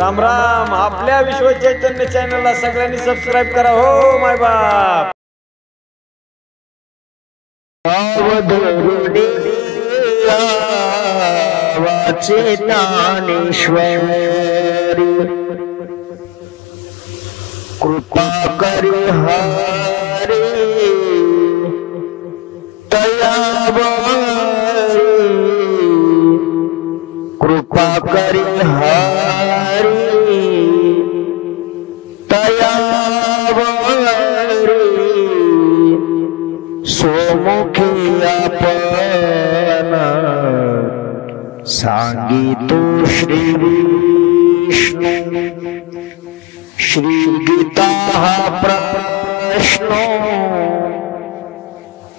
राम राम. आपल्या विश्व चैतन्य चॅनलला सगळ्यांनी सबस्क्राईब करा हो माय बाप. कृपा करी हरे दयावरी, कृपा करी हरे दयावरी, सोमुखी आपण सांगितो श्री विष्णू. श्री गीता हा प्रश्न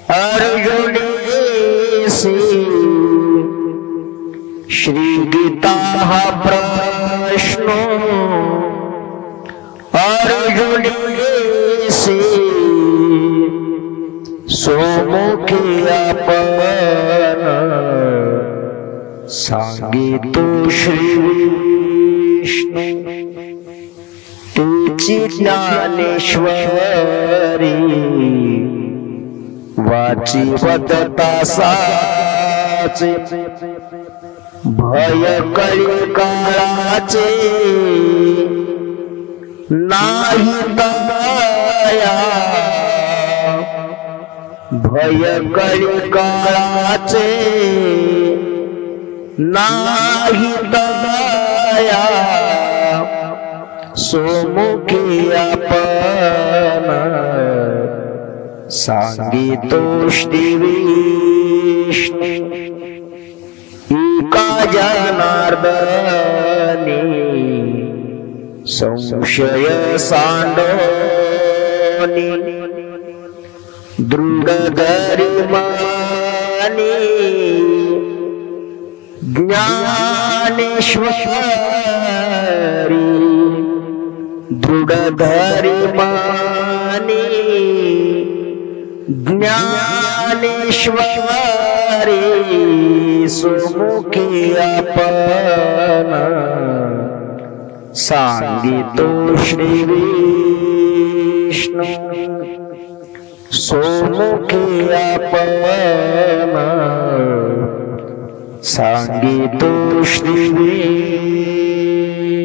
अर्जुनीसी, श्री गीता हा प्रश्न अर्जुनीसी, सोमुखी आपण सांगितो श्री विष्णू. तुझी ज्ञानेश्वरी वाची वदता साचे, भय कळी काळाचे नाही दया, भय कळी काळाचे नाही दया, सोमुखी आपण सांगितो श्री विष्णू. एका जनार्दनी संशय सांडोनी, दृढ धरी मानी ज्ञानेश्वरी, दृढ धरी मानी ज्ञानेश्वरी, सोमुखी आपण सांगितो श्री विष्णू. सोमुखी आपण सांगितो श्री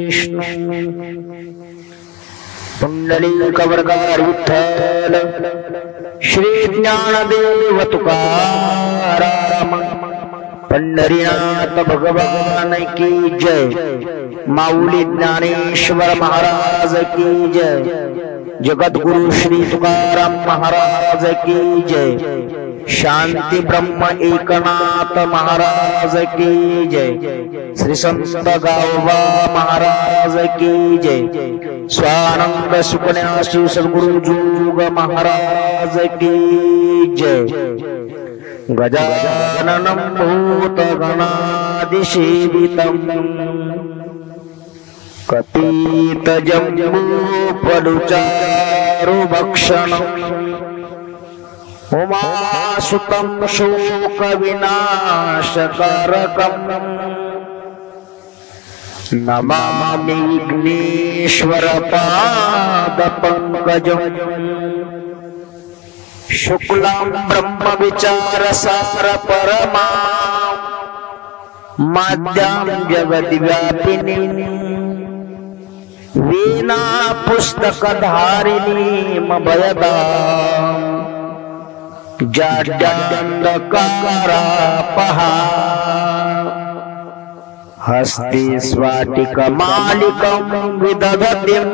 विष्णू. पुंडलिक वरदार विठ्ठल, श्री ज्ञानदेव तुकाराम, पंढरीनाथ भगवान की जय. माऊली ज्ञानेश्वर महाराज की जय. जगद्गुरु श्री तुकाराम महाराज की जय. शांती ब्रह्म एकनाथ महाराज की जय. श्री संत गावबा महाराज की जय. स्वानंद सुकन्यासी सद्गुरु जोग महाराज की जय. गजाननं भूतगणादिसेवितं, कपीत जम्बूफलचारुभक्षणं, उमासुतं शोकविनाशकारकं, नमामि विघ्नेश्वर पादपङ्कजं. शुक्लां ब्रह्म विचारसार परमा, माद्यां जगद्व्यापिनी, वीणा पुस्तकधारिणी मभयदां, जाड्यान्धकारापहा, हस्ते स्वाटिकमालिकं विदधतीं,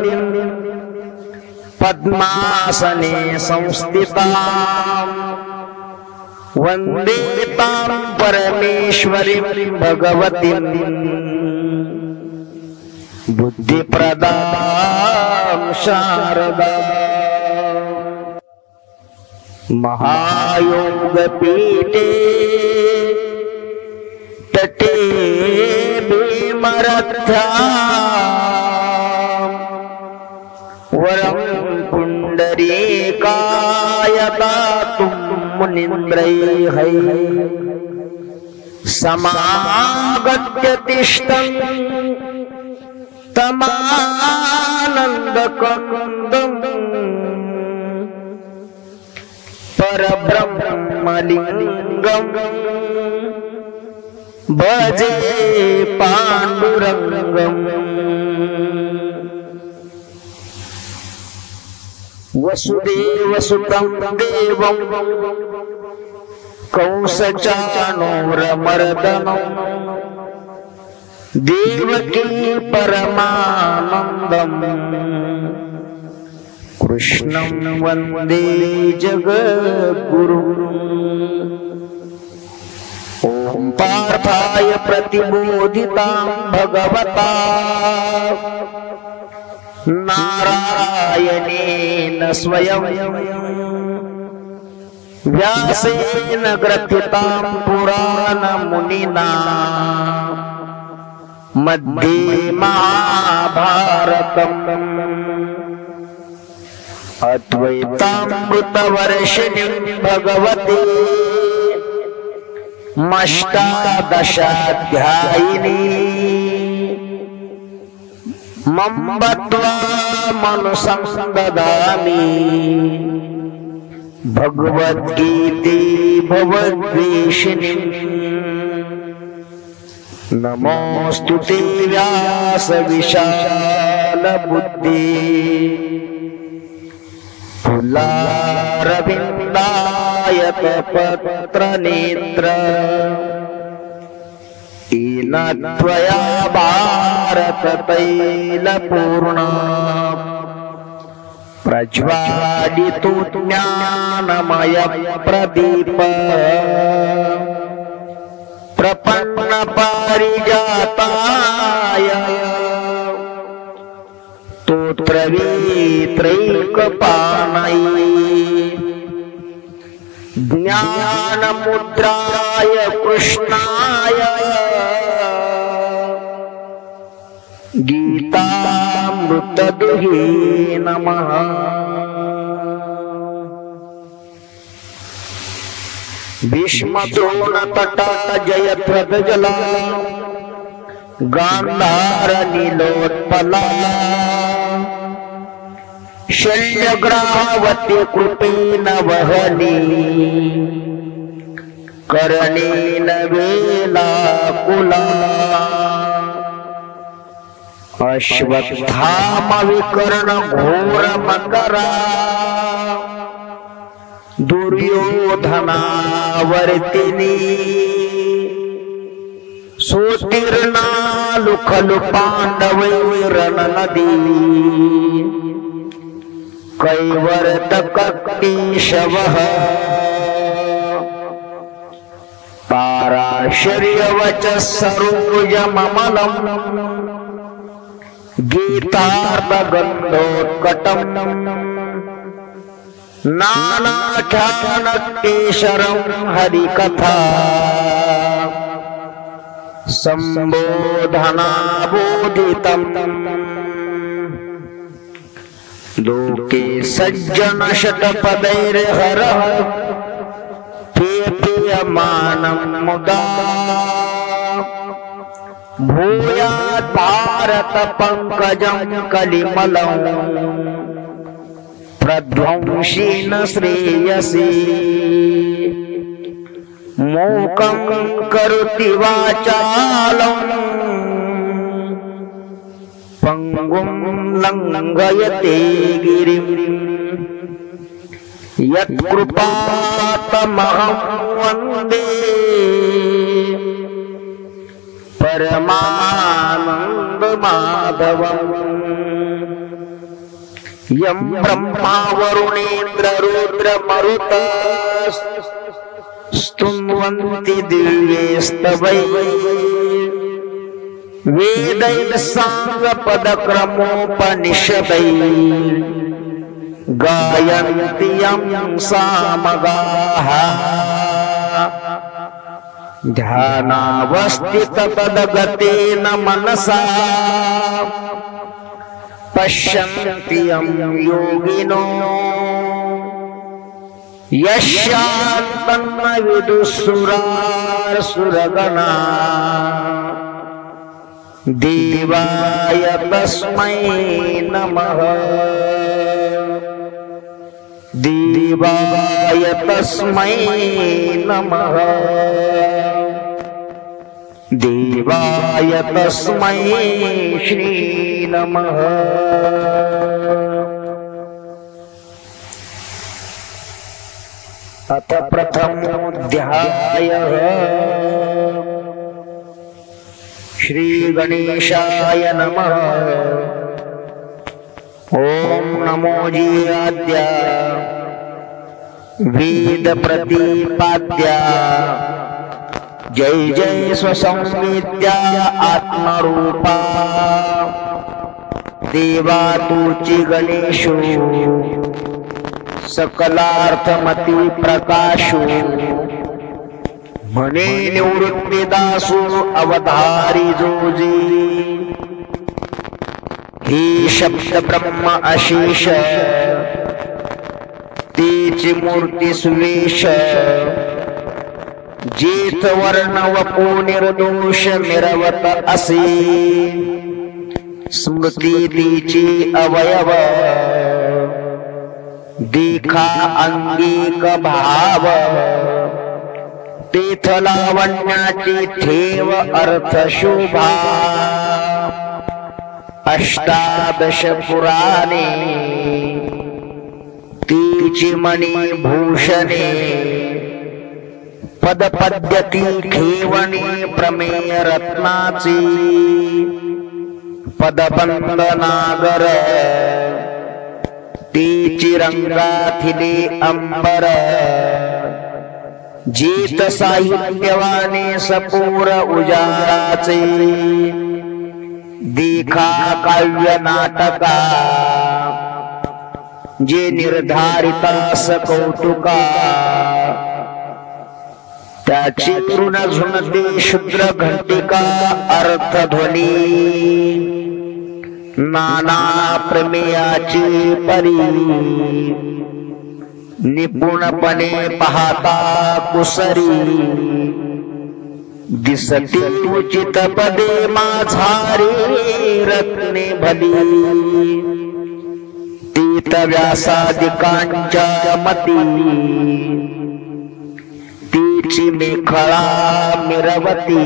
पद्मासने संस्थितां, वन्दे तां परमेश्वरीं भगवतीं, बुद्धिप्रदां शारदां. महायोगपीठे तटे भीमरथ्यां, वरं पुण्डरीकाय दातुं मुनीन्द्रैः समागत्य तिष्ठन् तमानंद कंदम परब्रह्मलिंगम भजे पांडुरंगम। वसुदेव सुतं देवं कंसचाणूरमर्दनं देवकी परमानंदं कृष्णं वन्दे जगद्गुरुम्। ॐ पार्थाय प्रतिबोधितां भगवता नारायणेन स्वयं व्यासेन ग्रथितां पुराणमुनिना मध्ये महाभारतम् अद्वैतामृतवर्षिणीं भगवती अष्टादशाध्यायिनी मम्बत्वा मनुसंददामि भगवद्गीते भवद्वेषिणी। नमोऽस्तुते व्यास विशाल बुद्धि फुल्लारविन्दायत पत्र नेत्र येन त्वया भारत तैलपूर्णा प्रज्वालितो ज्ञानमय प्रदीप प्रपन्न पारिजाताय स्तोत्रवेत्रैकपाणये ज्ञानमुद्राय कृष्णाय गीतामृतदुहे नमः। भीष्मद्रोणतटा जयद्रथजला गान्धारनीलोत्पला शल्यग्रावती कृपेण वहनी कर्णेन वेलाकुला अश्वत्थामविकर्ण घोरमकरा दुर्योधनावर्तिनी सोतीर्णालु खलु पाण्डवैर्रणनदी कैवर्तककेशवः पाराशर्यवचः सरोजममलम् गीतार्थगन्धोत्कटम् नानाख्यानकेशरं हरिकथा सम्बोधनाबोधितम् लोके सज्जन शतपदैर्हरः पेयमानं मुदा भूयात् भारत पंकजं कलिमलं प्रध्वंसेन श्रेयसी मूकं करोति वाचालं पंगुं लंघयते गिरिं यत्कृपातमहं वन्दे परमानंद माधवम्। यं ब्रह्मा वरुणेन्द्र रुद्र मरुतः स्तुन्वन्ति दिव्यैस्तवैः वेदैः साङ्गपदक्रमोपनिषदैः गायन्ति यं सामगाः ध्यानावस्थितपदगतेन मनसा पश्यन्ति यं योगिनो यस्यान्तन्न विदुः सुरासुरगणा देवाय तस्मै नमः देवाय तस्मै नमः देवाय तस्मै श्री नमः। अथ प्रथमोऽध्यायः श्री गणेशाय नमः। ओम नमो जीवाद्य वेद प्रतिपाद्या जय जय स्वसंवेद्या आत्मरूपा देवा तुची गणेशो सकलार्थमती प्रकाशो म्हणे निवृत्तीदासो अवधारी जोजी ही शब्द ब्रह्म अशेष तीची मूर्ती सुवेश जेथ वर्ण वपो निर्दोष मिरवत असे स्मृती तीची अवयव देखा अंगिक भाव तीथ लावण्याची ठेव अर्थ शोभा अष्टादश पुराणे तीची मणी भूषणे पदपद्यती खेवणे प्रमेय रत्नाची पदबंद नागर तीची रंगाथिले अंबर जीत साहित्यवाने सपूर उजाराचे देखा काव्य नाटका जे निर्धारितास कौतुका त्याची तृण झुणते शुद्र घंटिका अर्थध्वनी नाना प्रमेयाची परी निपुणपणे पाहता कुसरी दिसती उचित पदे माझारी रत्ने भली तीत व्यासादिकांच्या मती तीची मेखळा मिरवती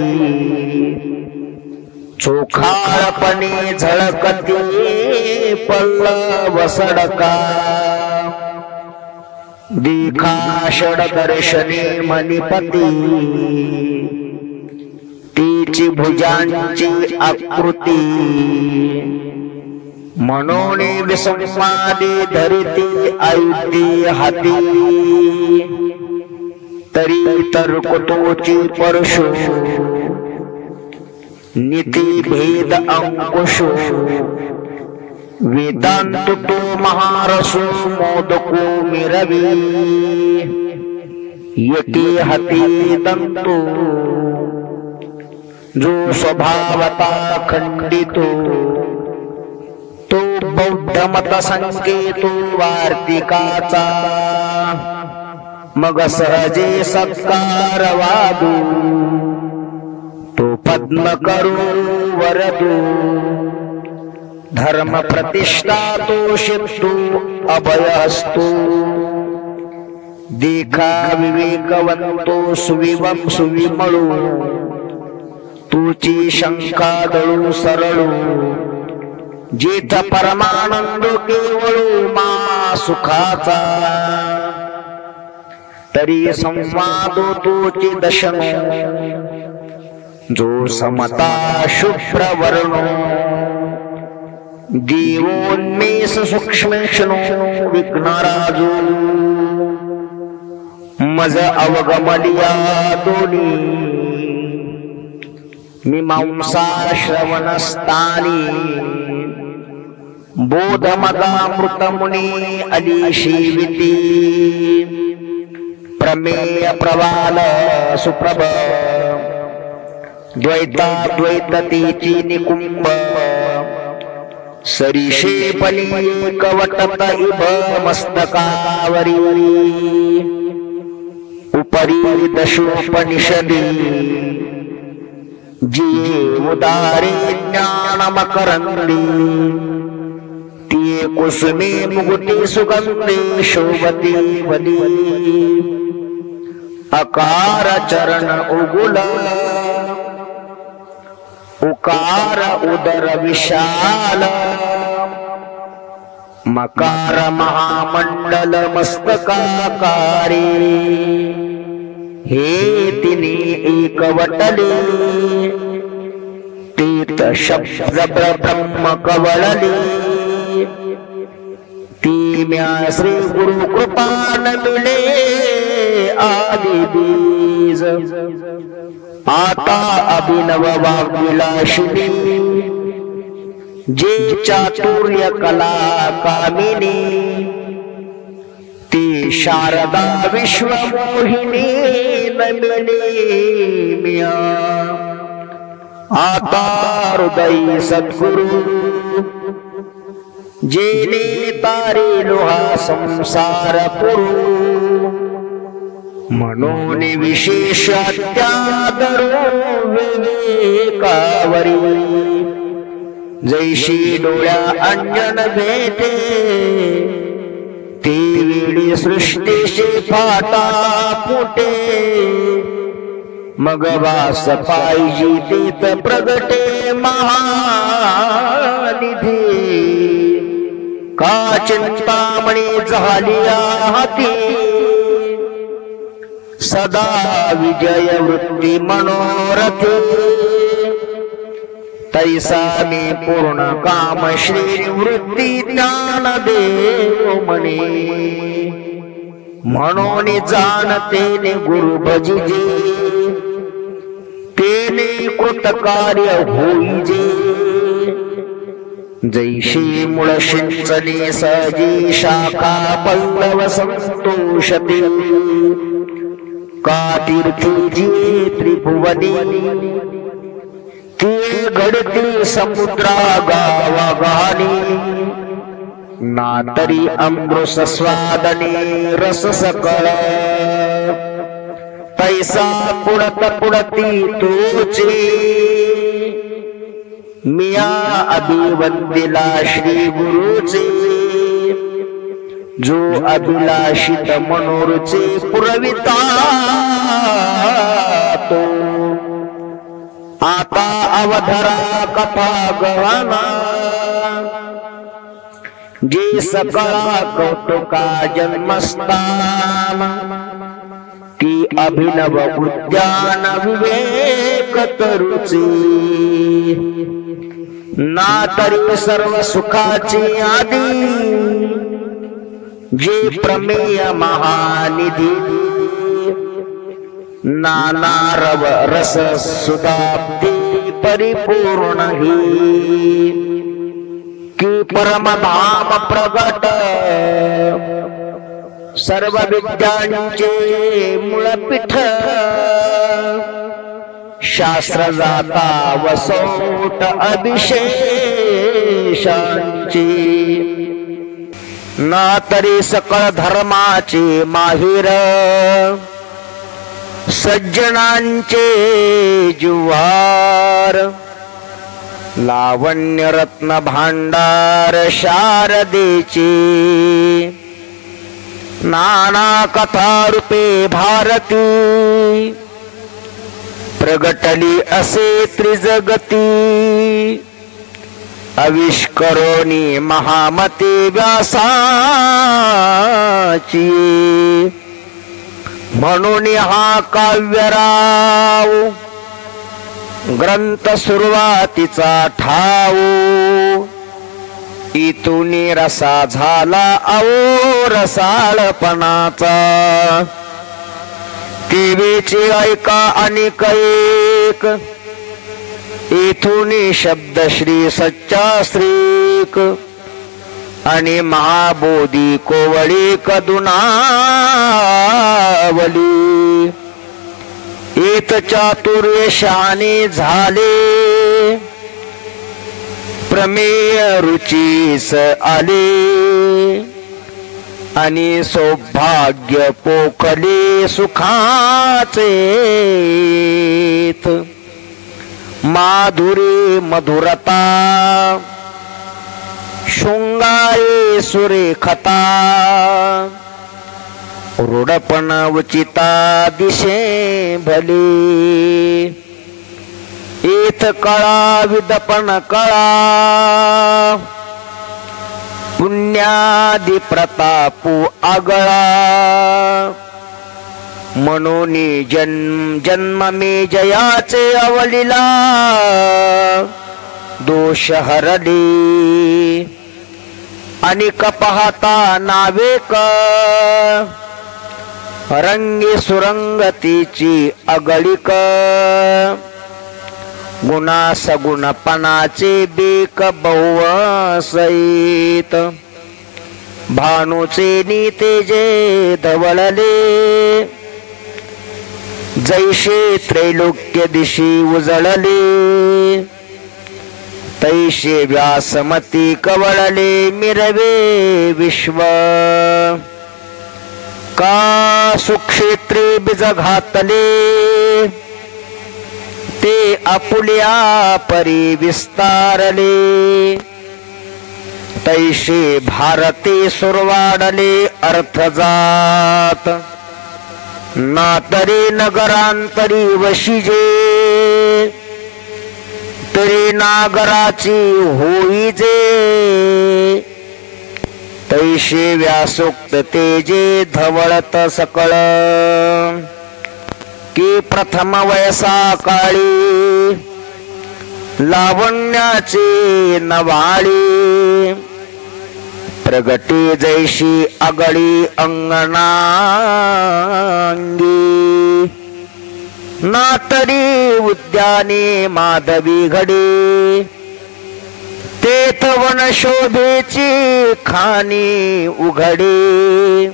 चोखाळपणे झळकती पल्लव सडका देखा षड दर्शने मणिपती तीची भुजांची आकृती म्हणून विसंवादी धरिती आयुती हाती तरी तर्कतोची परशु नीति भेद अंकुशो वेदांत तो महारसो मोदको मिरवी यकी हती दंतो जो स्वभावता खंडितो तो बौद्ध मत संकेतो वार्तिकाचा मग सहजे सत्कार वादू तो पद्म करू वरदू धर्म प्रतिष्ठा तो शिस्तु अभयस्तु देखा विवेकवंतो सुविवम सुविमळू तुची शंका दळू सरळू जेथ परमानंद केवळू मा सुखाचा तरी संवाद तुची दशनो जो समता शुभ्र वर्णो देवोन्मेष सूक्ष्मेक्षणो विघ्नराजो मज अवगमलिया दोनी मीमांसा श्रवणस्थानी बोधमदामृतमुनी अलीशीविती प्रमेय प्रवाल सुप्रभ द्वैताद्वैततेची निकुंभ सरीशे पली कवटत इभ मस्तकावरी उपरी दशोपनिषदी जी उदारे ज्ञान मकरंदी ती कुसुमी मुकुटी सुगंधी शोभती वली अकार चरण उगुल उकार उदर विशाल मकार महामंडल मस्तकाकारी हे तिने एकवटले तीत शब्द ब्रह्म कवळले ती म्या श्री गुरु कृपान मिळे आदि बीज आता अभिनव वाग्विलासिनी जे चातुर्य कला कामिनी ती शारदा विश्वमोहिनी नमिनी मिया आता हृदय सद्गुरु जेने तारेलो हा संसार पुरू म्हणून विशेष त्यादरो विवेकावरी जैशी डोळ्या अंजन भेटे ती वेळी सृष्टीचे फाटा फुटे मग वास पाहिजे तीत प्रगटे महानिधी का चिंतामणी झाली हाती सदा विजय वृत्ती मनोरथी तैसा मी पूर्ण काम श्री वृत्ती ज्ञान देव म्हणे म्हणून जाणतेने गुरु भजिजे तेने कृतकार्य होईजे जैशी मूळ शिंचने सजी शाखा पल्लव संतोषते का तीर्थी जी त्रिभुवनी ती घडती समुद्रा गावा गाणी ना तरी अमृत स्वादने रस सकळ पैसा पुडत पुडती तोचे मिया अभिवंदिला श्री गुरुचे जो अभिलाषित मनोरचे पुरविता तो आता अवधरा कथा गवाना जे सकळा कौतुका जन्मस्थान ती अभिनव उद्यान विवेक तरुची ना तरी सर्व सुखाची आदी जे प्रमेय महानिधी नाना रव रस सुदाप्ती परिपूर्ण ही की परमधाम प्रगट सर्व विद्यांचे मूळपीठ शास्त्र जाता वसोट अभिषेशांची ना तरी सकळ धर्माचे माहिर सज्जनांचे जुवार लावण्य रत्न भांडार शारदेचे नाना कथा रूपे भारती प्रगटली असे त्रिजगती आविष्करोनी महामती व्यासाची म्हणून हा काव्यराव ग्रंथ सुरुवातीचा ठाव इथून रसा झाला अहो रसाळपणाचा देवीचे ऐका अनेक एक इथून शब्द श्री सच्चा श्रीक आणि महाबोधी कोवळी कदुनावली येत चातुर्य शाने झाले प्रमेय रुचीस आले आणि सौभाग्य पोखले सुखाचे माधुरी मधुरता शृंगारे सुरेखता रूढपण उचिता दिशे भले एथ कळा विदपण कळा पुण्यादि प्रतापू आगळा म्हणून जन्म मे जयाचे अवलिला दोष हरले अनिक पाहता नावेक रंगी सुरंगतीची अगळिक गुणा सगुणपणाचे बेक बहुसहित भानुचे नीते जे धवळले जैसे त्रैलोक्य दिशी उजळले तैसे व्यासमती कवळले मिरवे विश्व का सुक्षेत्रे बीज घातले ते आपुल्या परी विस्तारले तैसे भारते सुरवाडले अर्थ जात नातरे नगरांतरी वशिजे तरी नागराची होईजे तैसे व्यासोक्त तेजे धवळत सकळ की प्रथम वयसा काळी लावण्याचे नवाळी प्रगटी जैशी अगळी अंगणांगी नातरी उद्याने माधवी घडी तेथ वन शोभेची खाणी उघडी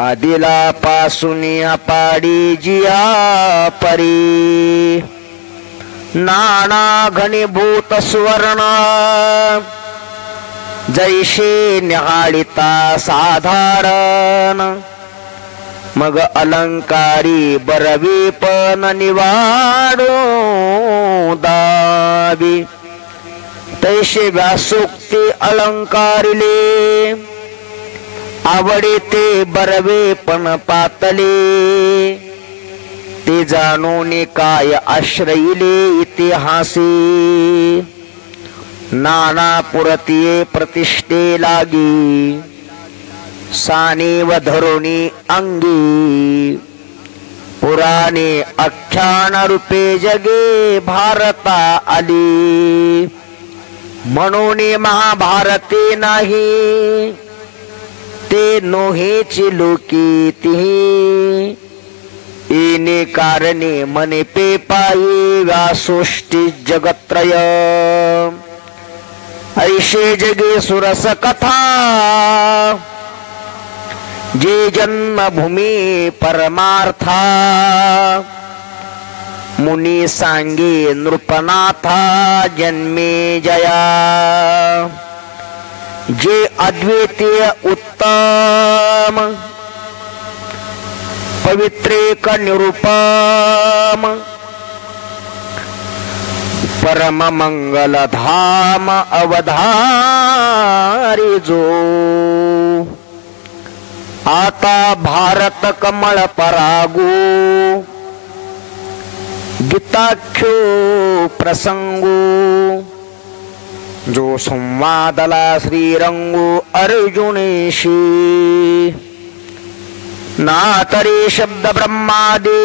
आदिला पासून अपाडी जिया परी नाना घनीभूत सुवर्ण जैसे निहाळिता साधारण मग अलंकारी बरवी पण निवाडो दाबी तैसे व्यासोक्ती अलंकारिले आवडे ते बरवे पण पातले ते जाणून काय आश्रयिले इतिहासी नाना पुरतिये प्रतिष्ठे लागी साने व धरुणी अंगी पुराणे आख्यान रूपे जगे भारता आली म्हणून महाभारते नाही ते नोहेची लोकी तिही येणे कारणे मने पे पायी व्यासोष्टी जगत्रय ऐशे जगे सुरस कथा जे जन्मभूमी परमार्था मुनी सांगे नृपनाथा जन्मे जया जे अद्वितीय उत्तम पवित्रेक निरुपम परम मंगल धाम अवधारी जो आता भारत कमळ परागो गीताख्यो प्रसंगो जो संवादला श्रीरंगो अर्जुनेशी नातरे शब्द ब्रह्मादे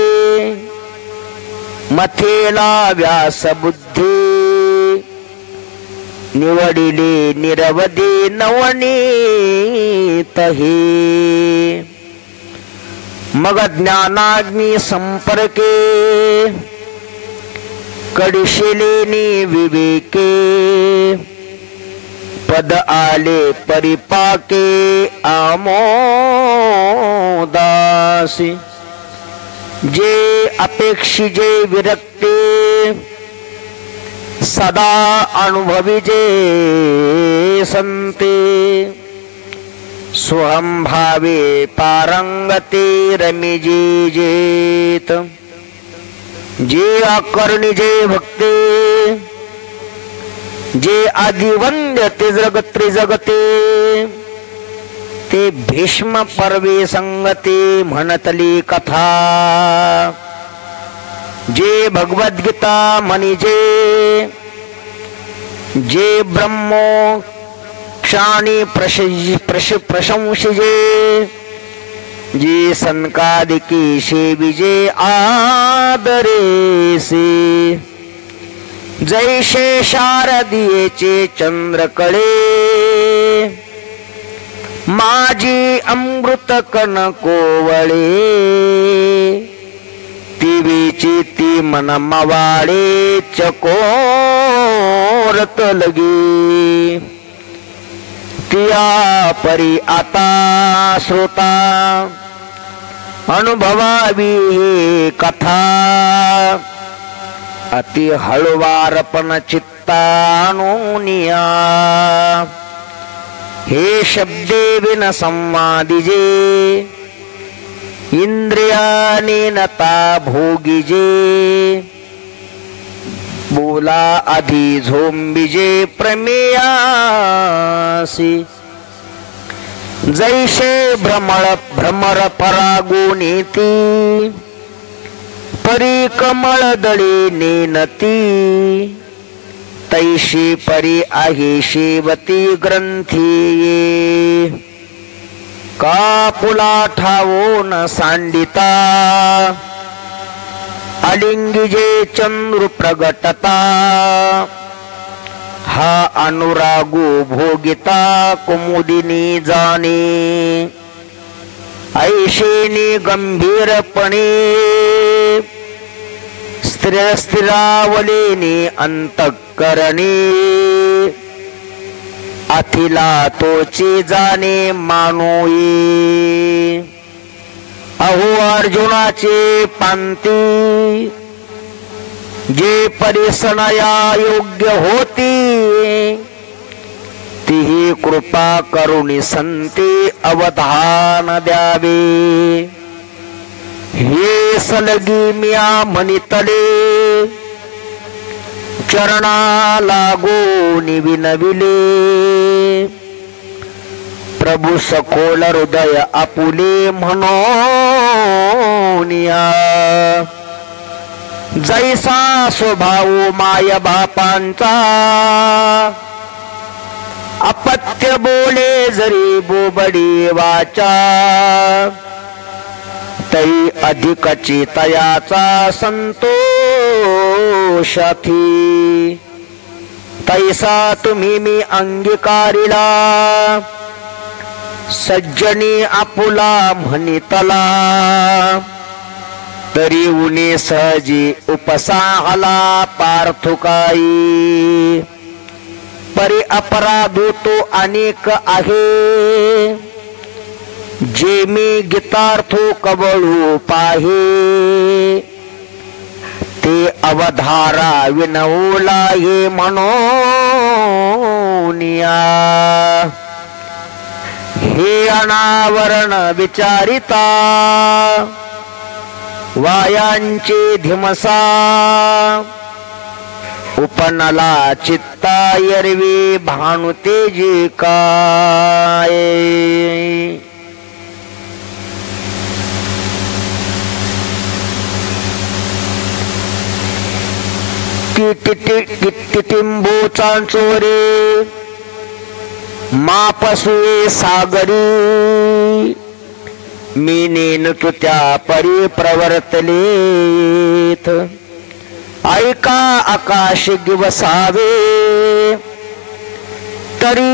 मथेला व्यास बुद्धी निवडिले निरवधी नवनीत हे मग ज्ञानाग्नी संपर्के कडिशिलेनी विवेके पद आले परिपाके आमोदासी जे अपेक्षिजे विरक्ते सदा अनुभविजे संते स्वहं भावे पारंगते रमिजीजेत जे आकर्णी जे भक्ते जे आदिवंद्य ते जगत्रे जगते ते भीष्म पर्वे संगते म्हणतली कथा जे भगवद्गीता म्हणिजे जे ब्रह्मो क्षाणी प्रशंसिजे जे सनकादिकी सेविजे आदरेसे जैसे शारदीयेचे चंद्रकळे माझी अमृत कण कोवळे तिवीची ती मन मवाळे चकोरत लगी तिया परी आता श्रोता अनुभवावी ही कथा अति हळुवारपण चित्तानुनिया हे शब्दे विन संवादिजे इंद्रियाने नता भोगिजे बोला आधी झोंबिजे प्रमेयासी जैसे भ्रमर परागुनीती परी कमळ दळी नेनती तैशी परी आहे शेवती ग्रंथी कापुला ठावो न सांडिता अलिंगिजे चंद्र प्रगटता हा अनुरागो भोगिता कुमुदिनी जाणे ऐशेनी गंभीरपणे स्थिरावलेनी अंतःकरणे अथिला तोची जाणे मानोई अहो अर्जुनाचे पांती जे परिसनया योग्य होती तीही कृपा करुणी संती अवधान द्यावे हे सलगी म्या म्हणितले चरणा लागो विनविले प्रभु सखोल हृदय आपुले म्हणोनिया जैसा स्वभाव माय बापांचा अपत्य बोले जरी बोबडी वाचा तै अधिकची तयाचा संतोषाथी तैसा तुम्ही मी अंगीकारिला सज्जनी आपुला म्हणितला तरी उने सहजी उपसाहला पार्थुकाई परी अपराधो तो अनेक आहे जे मी गीतार्थो कवळू पाहे ते अवधारा विनवला हे म्हणोनिया हे अनावरण विचारिता वायांचे धिमसा उपनला चित्ता यरवी भानुते जे काय टिटिंबू चांचोरे मापसुए सागरी मी नेन तू त्या परी प्रवर्तलेत ऐका आकाश दिवसावे तरी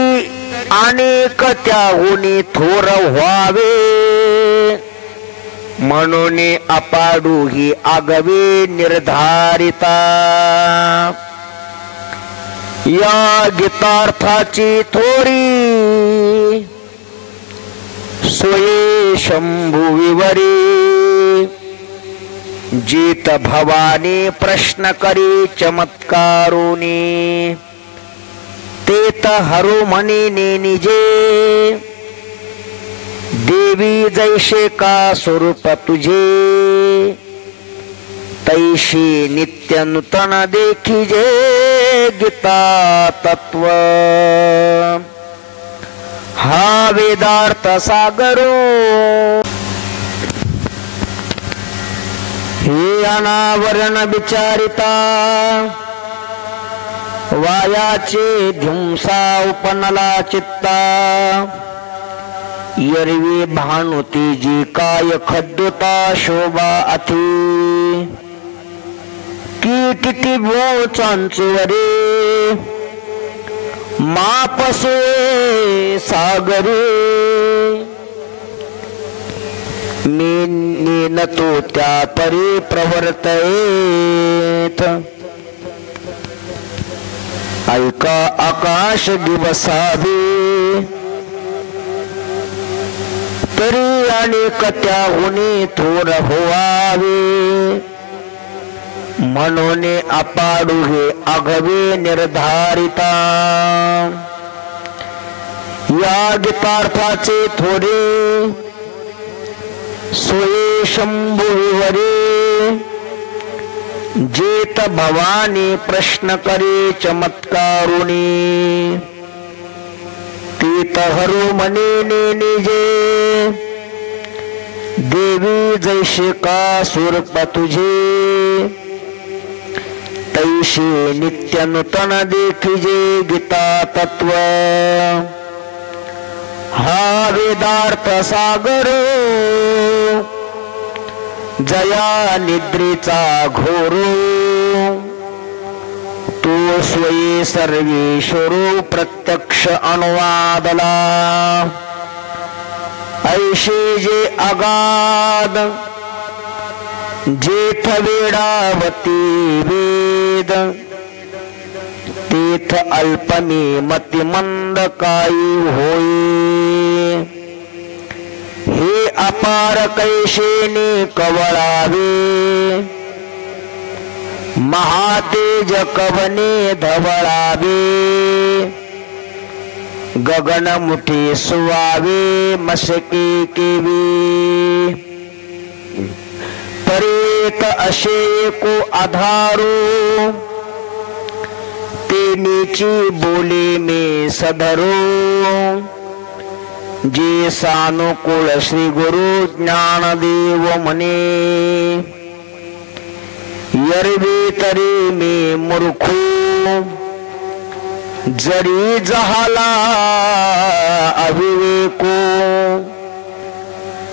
अनेक त्याहुनी थोर व्हावे म्हणून अपाडू ही आगवे निर्धारिता या गीतार्थाची थोरी सोये शंभू विवरी जीत भवानी प्रश्न करी चमत्कारुनी तेत हरु म्हणे निजे देवी जैसे का स्वरूप तुझे तैशी नित्य नूतन देखिजे गीता तत्व हा वेदार्थ सागरो हे अनावरण विचारिता वायाचे ध्युंसा उपनला चित्ता यरवी भानुती जी काय खद्दुता शोभा अथी कीटी भो चांचुवरे मापसे सागरे मी न तो त्या परी प्रवर्तयेत ऐका आकाश दिवसावे तरी अनेक त्याहुनी थोर होवावे म्हणून अपाडू हे आघवे निर्धारिता या गीतार्थाचे थोडे सोये शंभुवरे जेत भवानी प्रश्न करे चमत्कारुणी तीत हरू मने निजे देवी जैसे का सुरप तुझे तैसे नित्य नूतन देखिजे गीता तत्व हा वेदार्थ सागर जया निद्रेचा घोरो तो स्वये सर्वेश्वरो प्रत्यक्ष अनुवादला ऐशे जे अगाध जेथ वेडावती वेद तेथ अल्पमे मतिमंद काही होय हे अपार कैशेने कवळावे महातेज कवने धवळावे गगन मुठी सुवावे मशके केवी परेत अशे को आधारो तेनीची बोले में सधरो जे सानुकूल श्री गुरु ज्ञानदेव मने यरवी तरी मी मूर्खो जरी जहाला अविवेको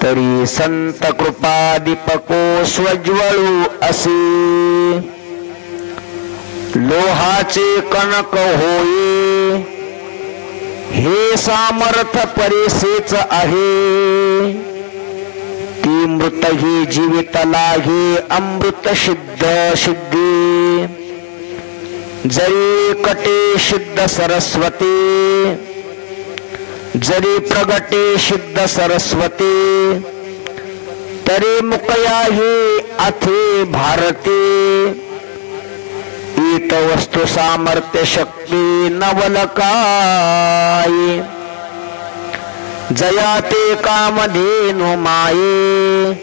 तरी संत कृपा दीपको स्वज्वळू असे लोहाचे कणक होई हे सामर्थ परेसेच आहे ती मृत ही जीवितला हे अमृत सिद्ध सिद्धी जरी कटे सिद्ध सरस्वती जरी प्रगटे सिद्ध सरस्वती तरी मुकया ही अथे भारती ईत वस्तु सामर्थ्य शक्ती नवलकाय जयाते कामधेनु माये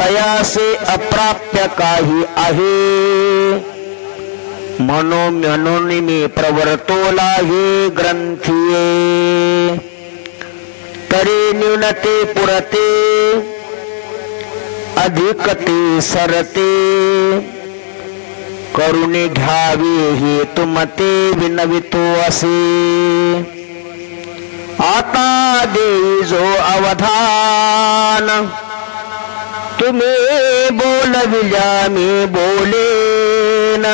तयासे अप्राप्य काही आहे म्हणून मी प्रवर्तोला हे ग्रंथिये तरी न्यूनते पुरते अधिकते सरते करुणे घ्यावे हे तुमते विनवितो असे आता देई जो अवधान तुम्ही बोलविल्या मी बोलेन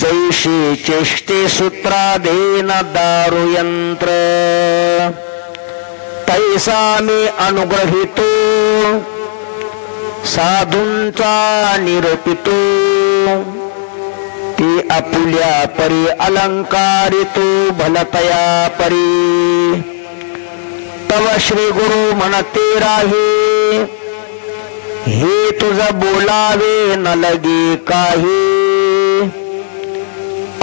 जैशी चेष्टे सूत्राधीन दारुयंत्र तैसा मी अनुग्रहितो साधूंचा निरोपितो ती आपुल्या परी अलंकारितो भलतया परी तव श्री गुरु म्हणते राही हे तुझ बोलावे न लगे काही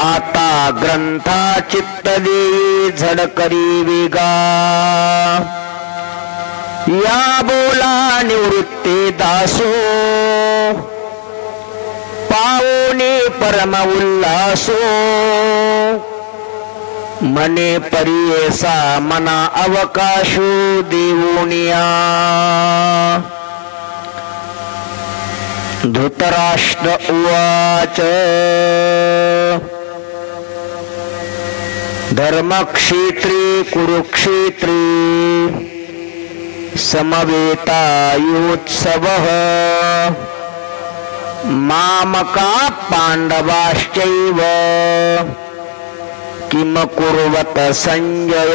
आता ग्रंथा चित्त दे झड करी वेगा या बोला निवृत्ते दासो परम उल्लासो मने परियेसा मना अवकाशो देवोनिया धृतराष्ट्र उवाच धर्मक्षेत्रे कुरुक्षेत्रे समवेतायोत्सवः मामका पांडवाश्चैव किम कुर्वत संजय।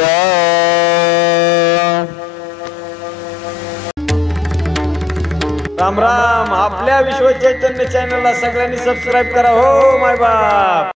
राम राम, आपल्या विश्व चैतन्य चॅनलला सगळ्यांनी सबस्क्राईब करा हो माय बाप।